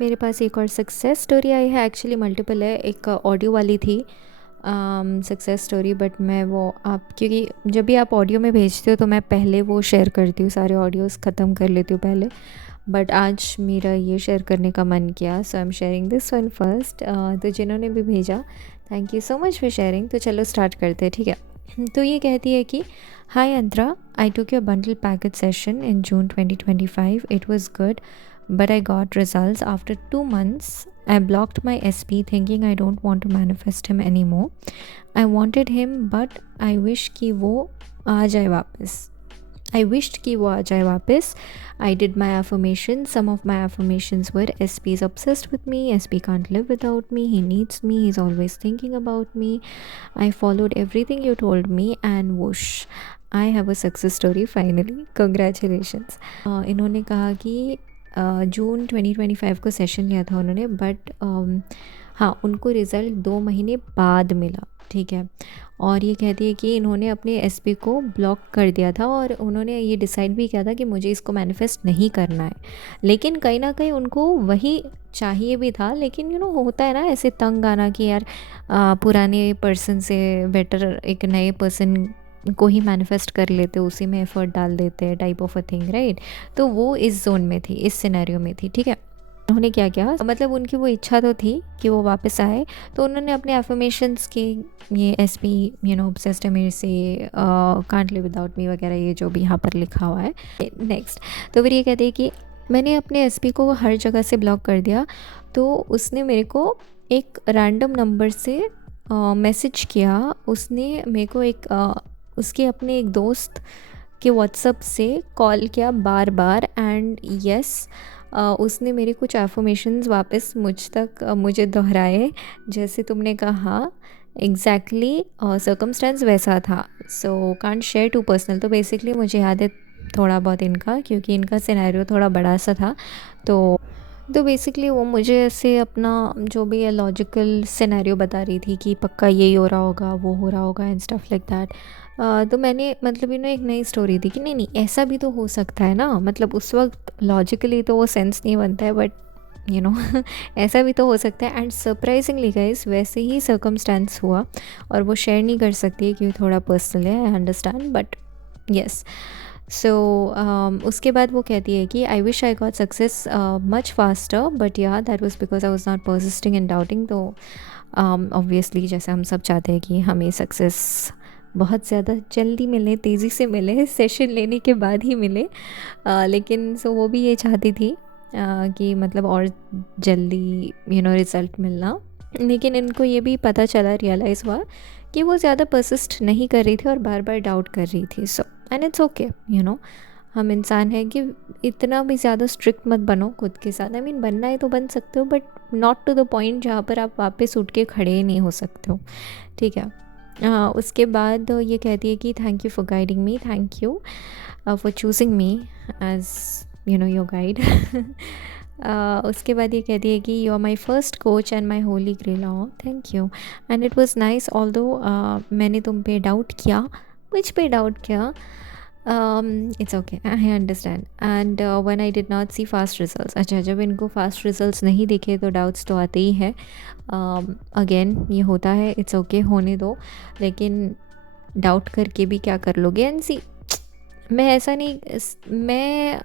मेरे पास एक और सक्सेस स्टोरी आई है, एक्चुअली मल्टीपल है। एक ऑडियो वाली थी सक्सेस स्टोरी, बट मैं वो आप क्योंकि जब भी आप ऑडियो में भेजते हो तो मैं पहले वो शेयर करती हूँ, सारे ऑडियोज़ ख़त्म कर लेती हूँ पहले। बट आज मेरा ये शेयर करने का मन किया, so I am sharing this one first. तो जिन्होंने भी भेजा, thank you so much for sharing. तो चलो स्टार्ट करते हैं, ठीक है। तो ये कहती है कि hi Antara, I took your bundle package session in June 2025, it was good, but I got results after 2 months. I blocked my SP thinking I don't want to manifest him anymore. I wanted him, but I wish कि वो आ जाए वापस. I wished कि वो आ जाए वापस. I did my affirmations. Some of my affirmations were SP is obsessed with me. SP can't live without me. He needs me. He's always thinking about me. I followed everything you told me and whoosh. I have a success story finally. Congratulations. इन्होंने कहा कि जून 2025 को session लिया था उन्होंने, but हाँ उनको result 2 महीने बाद मिला, ठीक है। और ये कहती है कि इन्होंने अपने एसपी को ब्लॉक कर दिया था और उन्होंने ये डिसाइड भी किया था कि मुझे इसको मैनिफेस्ट नहीं करना है, लेकिन कहीं ना कहीं उनको वही चाहिए भी था। लेकिन होता है ना ऐसे तंग आना कि यार पुराने पर्सन से बेटर एक नए पर्सन को ही मैनिफेस्ट कर लेते, उसी में एफर्ट डाल देते, type of a thing, right. तो वो इस जोन में थी, इस सिनेरियो में थी, ठीक है। उन्होंने क्या किया, मतलब उनकी वो इच्छा तो थी कि वो वापस आए, तो उन्होंने अपने एफर्मेशंस के ये एस पी ऑब्सेस्ड है मेरे से, कांट लिव विदाउट मी वगैरह, ये जो भी यहाँ पर लिखा हुआ है। नेक्स्ट, तो फिर ये कहते हैं कि मैंने अपने एस पी को हर जगह से ब्लॉक कर दिया, तो उसने मेरे को एक रैंडम नंबर से मैसेज किया। उसने मेरे को एक उसके अपने एक दोस्त के व्हाट्सअप से कॉल किया बार बार, एंड यस उसने मेरे कुछ एफर्मेशंस वापस मुझ तक मुझे दोहराए, जैसे तुमने कहा एग्जैक्टली सर्कमस्टेंस वैसा था। So can't share too personal. तो बेसिकली मुझे याद है थोड़ा बहुत इनका, क्योंकि इनका सिनेरियो थोड़ा बड़ा सा था। तो बेसिकली वो मुझे ऐसे अपना जो भी है लॉजिकल सिनेरियो बता रही थी कि पक्का यही हो रहा होगा, वो हो रहा होगा एंड स्टफ लाइक दैट। तो मैंने मतलब एक नई स्टोरी थी कि नहीं नहीं ऐसा भी तो हो सकता है ना, मतलब उस वक्त लॉजिकली तो वो सेंस नहीं बनता है, बट ऐसा भी तो हो सकता है। एंड सरप्राइजिंगली गाइस वैसे ही सर्कमस्टेंस हुआ, और वो शेयर नहीं कर सकती क्योंकि थोड़ा पर्सनल है, I understand, but yes. So उसके बाद वो कहती है कि I wish I got success much faster, but yeah that was because I was not persisting and doubting. तो ऑब्वियसली जैसे हम सब चाहते हैं कि हमें सक्सेस बहुत ज़्यादा जल्दी मिले, तेज़ी से मिले, सेशन लेने के बाद ही मिले, लेकिन सो वो भी ये चाहती थी कि मतलब और जल्दी रिज़ल्ट मिलना। लेकिन इनको ये भी पता चला, रियलाइज़ हुआ कि वो ज़्यादा परसिस्ट नहीं कर रही थी और बार बार डाउट कर रही थी। सो एंड इट्स ओके, हम इंसान हैं कि इतना भी ज़्यादा स्ट्रिक्ट मत बनो खुद के साथ। आई मीन बनना है तो बन सकते हो, but not to the point जहाँ पर आप वापस उठ के खड़े ही नहीं हो सकते हो, ठीक है। उसके बाद ये कहती है कि thank you for guiding me, thank you for choosing me as your guide. उसके बाद ये कहती है कि you are my first coach and my holy grail. Thank you, and it was nice although मैंने तुम पे डाउट किया। मुझ पे डाउट किया, it's okay, I understand. And when I did not see fast results, अच्छा जब इनको फास्ट रिजल्ट्स नहीं दिखे तो डाउट्स तो आते ही हैं। अगेन ये होता है, इट्स ओके, होने दो, लेकिन डाउट करके भी क्या कर लोगे। एंड सी मैं ऐसा नहीं, मैं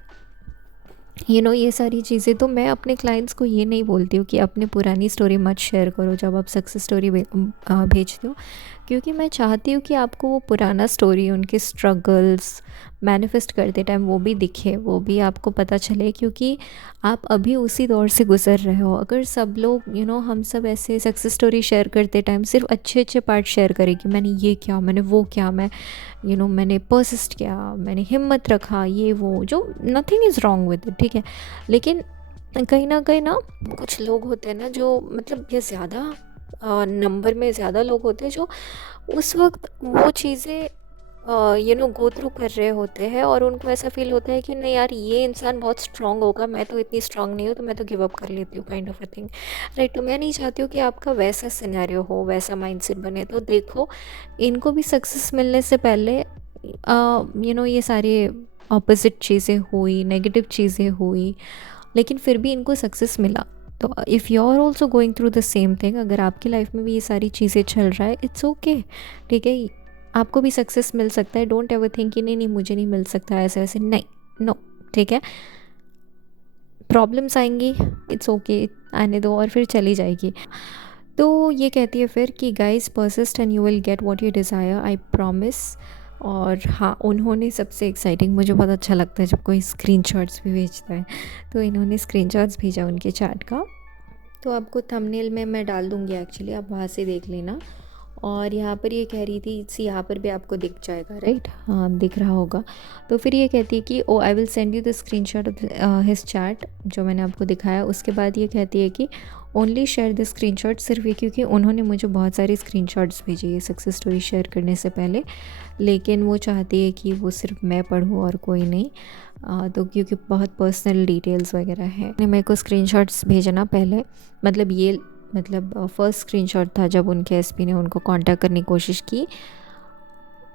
ये सारी चीज़ें तो मैं अपने क्लाइंट्स को ये नहीं बोलती हूँ कि अपनी पुरानी स्टोरी मत शेयर करो जब आप सक्सेस स्टोरी भेजते हो, क्योंकि मैं चाहती हूँ कि आपको वो पुराना स्टोरी, उनके स्ट्रगल्स मैनिफेस्ट करते टाइम वो भी दिखे, वो भी आपको पता चले, क्योंकि आप अभी उसी दौर से गुज़र रहे हो। अगर सब लोग हम सब ऐसे सक्सेस स्टोरी शेयर करते टाइम सिर्फ अच्छे अच्छे पार्ट शेयर करें कि मैंने ये किया, मैंने वो किया, मैं मैंने परसिस्ट किया, मैंने हिम्मत रखा, ये वो, जो nothing is wrong with it, ठीक है। लेकिन कहीं ना कुछ लोग होते हैं ना जो मतलब ये ज़्यादा नंबर में ज़्यादा लोग होते हैं जो उस वक्त वो चीज़ें गो थ्रू कर रहे होते हैं, और उनको ऐसा फील होता है कि नहीं यार ये इंसान बहुत स्ट्रांग होगा, मैं तो इतनी स्ट्रांग नहीं हूँ, तो मैं तो गिव अप कर लेती हूँ, kind of a thing, right. तो मैं नहीं चाहती हूँ कि आपका वैसा सिनेरियो हो, वैसा माइंडसेट बने। तो देखो इनको भी सक्सेस मिलने से पहले ये सारे ऑपोजिट चीज़ें हुई, नेगेटिव चीज़ें हुई, लेकिन फिर भी इनको सक्सेस मिला। तो if you are also going through the same thing, अगर आपकी लाइफ में भी ये सारी चीज़ें चल रहा है, इट्स ओके, ठीक है, आपको भी सक्सेस मिल सकता है। डोंट एवर थिंक कि नहीं नहीं मुझे नहीं मिल सकता ऐसे वैसे, नहीं, नो, ठीक है, प्रॉब्लम्स आएंगी, इट्स ओके, आने दो और फिर चली जाएगी। तो ये कहती है फिर कि guys persist and you will get what you desire, I promise. और हाँ, उन्होंने सबसे एक्साइटिंग, मुझे बहुत अच्छा लगता है जब कोई स्क्रीनशॉट्स भी भेजता है, तो इन्होंने स्क्रीनशॉट्स भेजा उनके चैट का। तो आपको थंबनेल में मैं डाल दूँगी एक्चुअली, आप वहाँ से देख लेना। और यहाँ पर ये कह रही थी, सी यहाँ पर भी आपको दिख जाएगा, राइट, हाँ दिख रहा होगा। तो फिर ये कहती है कि oh I will send you the screenshot of his chat, जो मैंने आपको दिखाया। उसके बाद ये कहती है कि only share the screen shot, सिर्फ ये क्योंकि उन्होंने मुझे बहुत सारी स्क्रीन शॉट्स भेजी है सक्सेस स्टोरी शेयर करने से पहले, लेकिन वो चाहती है कि वो सिर्फ मैं पढ़ूँ और कोई नहीं। तो क्योंकि बहुत पर्सनल डिटेल्स वगैरह है, मेरे को स्क्रीनशॉट्स भेजना पहले, मतलब ये मतलब फर्स्ट स्क्रीनशॉट था जब उनके एसपी ने उनको कांटेक्ट करने की कोशिश की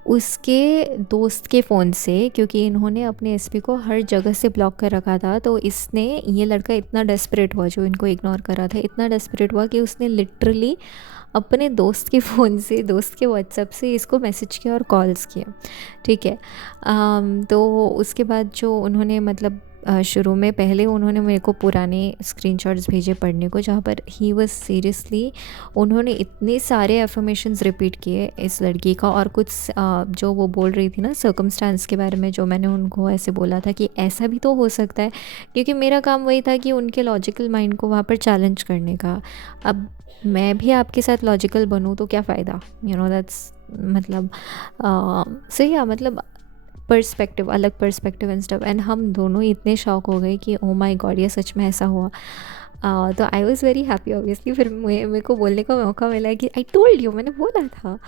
उसके दोस्त के फ़ोन से, क्योंकि इन्होंने अपने एसपी को हर जगह से ब्लॉक कर रखा था। तो इसने, ये लड़का इतना डेस्परेट हुआ जो इनको इग्नोर कर रहा था, इतना डेस्परेट हुआ कि उसने लिटरली अपने दोस्त के फ़ोन से, दोस्त के व्हाट्सएप से इसको मैसेज किया और कॉल्स किए, ठीक है। तो उसके बाद जो उन्होंने मतलब शुरू में पहले उन्होंने मेरे को पुराने स्क्रीनशॉट्स भेजे पढ़ने को, जहाँ पर ही वाज सीरियसली, उन्होंने इतने सारे एफर्मेशंस रिपीट किए इस लड़की का, और कुछ जो वो बोल रही थी ना सर्कमस्टांस के बारे में, जो मैंने उनको ऐसे बोला था कि ऐसा भी तो हो सकता है, क्योंकि मेरा काम वही था कि उनके लॉजिकल माइंड को वहाँ पर चैलेंज करने का। अब मैं भी आपके साथ लॉजिकल बनूँ तो क्या फ़ायदा, यू नो दैट्स, मतलब सही है, मतलब पर्सपेक्टिव, अलग पर्सपेक्टिव एंड स्टफ, एंड हम दोनों ही इतने शॉक हो गए कि ओ माय गॉड ये सच में ऐसा हुआ। तो I was very happy obviously, फिर मेरे को बोलने का मौका मिला कि आई टोल्ड यू, मैंने बोला था।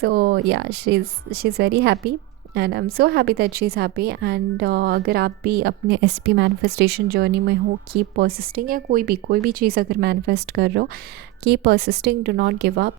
सो या she is very happy and I am so happy that she is happy. And अगर आप भी अपने एसपी मैनिफेस्टेशन जर्नी में हो, कीप परसिस्टिंग, या कोई भी चीज़ अगर मैनिफेस्ट कर रहे हो, keep persisting, do not give up.